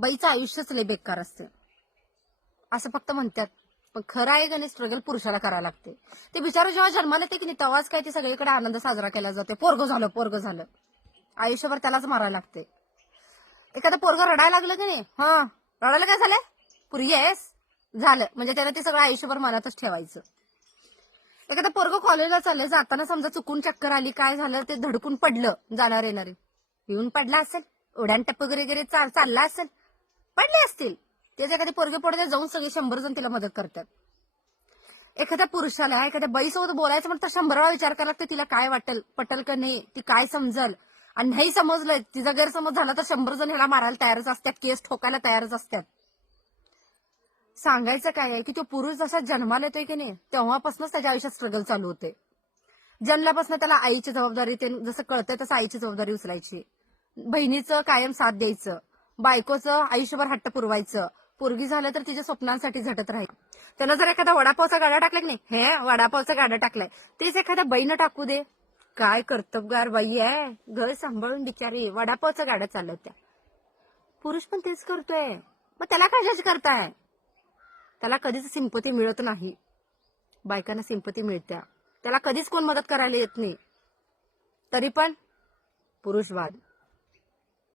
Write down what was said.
बाईचं आयुष्यच लय बेकार असते असं फक्त म्हणतात. पण खरं आहे का नाही, स्ट्रगल पुरुषाला करायला लागते. ते बिचारा जेव्हा जन्माला येते की नाही तेव्हाच काय ते सगळीकडे आनंद साजरा केला जाते. पोरग झालं आयुष्यभर त्यालाच मारायला लागते. एखादं पोरग रडायला लागलं की नाही, रडायला काय झालंय, पुरी आहेस झालं, म्हणजे त्याला ते सगळं आयुष्यभर मनातच ठेवायचं. एखादं पोरग कॉलेजला चाललंय, जाताना समजा चुकून चक्कर आली, काय झालं, ते धडकून पडलं, जाणार येणारे येऊन पडला असेल, उड्यान टप्प वगैरे चालला असेल, पडले असतील, त्याचे एखादी पोरगे पडले जाऊन सगळे 100 जण तिला मदत करतात. एखाद्या पुरुषाला एखाद्या बाईसोबत बोलायचं म्हणतं 100 वेळा विचार करायला लागतं, तिला काय वाटेल, पटेल का नाही, ती काय समजल, आणि नाही समजलंय, तिचा गैरसमज झाला तर 100 जण ह्याला मारायला तयारच असतात, केस ठोकायला तयारच असतात. सांगायचं काय आहे की तो पुरुष जसा जन्माला येतोय की नाही तेव्हापासूनच त्याच्या आयुष्यात स्ट्रगल चालू होते. जन्मल्यापासून त्याला आईची जबाबदारी, ते जसं कळतंय तसं आईची जबाबदारी उचलायची, बहिणीचं कायम साथ द्यायचं, बायकोचं आयुष्यभर हट्ट पुरवायचं, पोरगी झालं तर तिच्या स्वप्नांसाठी झटत राहील. त्यानं जर एखादा वडापावचा गाडा टाकला की नाही, हे वडापावचा गाडा टाकलाय, तेच एखाद्या बाईनं टाकू दे, काय कर्तबगार बाई आहे, घर सांभाळून बिचारी वडापावचा गाडा चालत त्या. पुरुष पण तेच करतोय, मग त्याला काय जज करताय. त्याला कधीच सिंपती मिळत नाही, बायकांना सिंपती मिळत्या, त्याला कधीच कोण मदत करायला येत नाही, तरी पण पुरुषवाद.